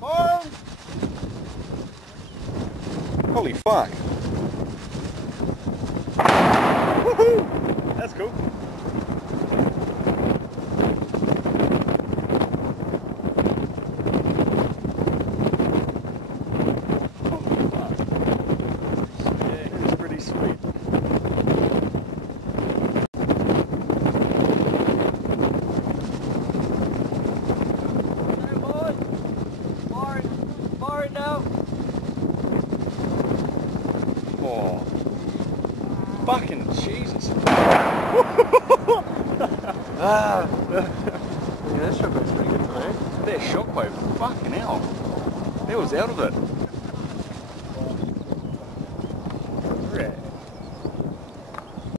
Fire! Holy fuck! Woohoo! That's cool. Oh, fucking Jesus. Yeah, that shockwave's pretty good today. That shockwave, fucking hell. That was out of it.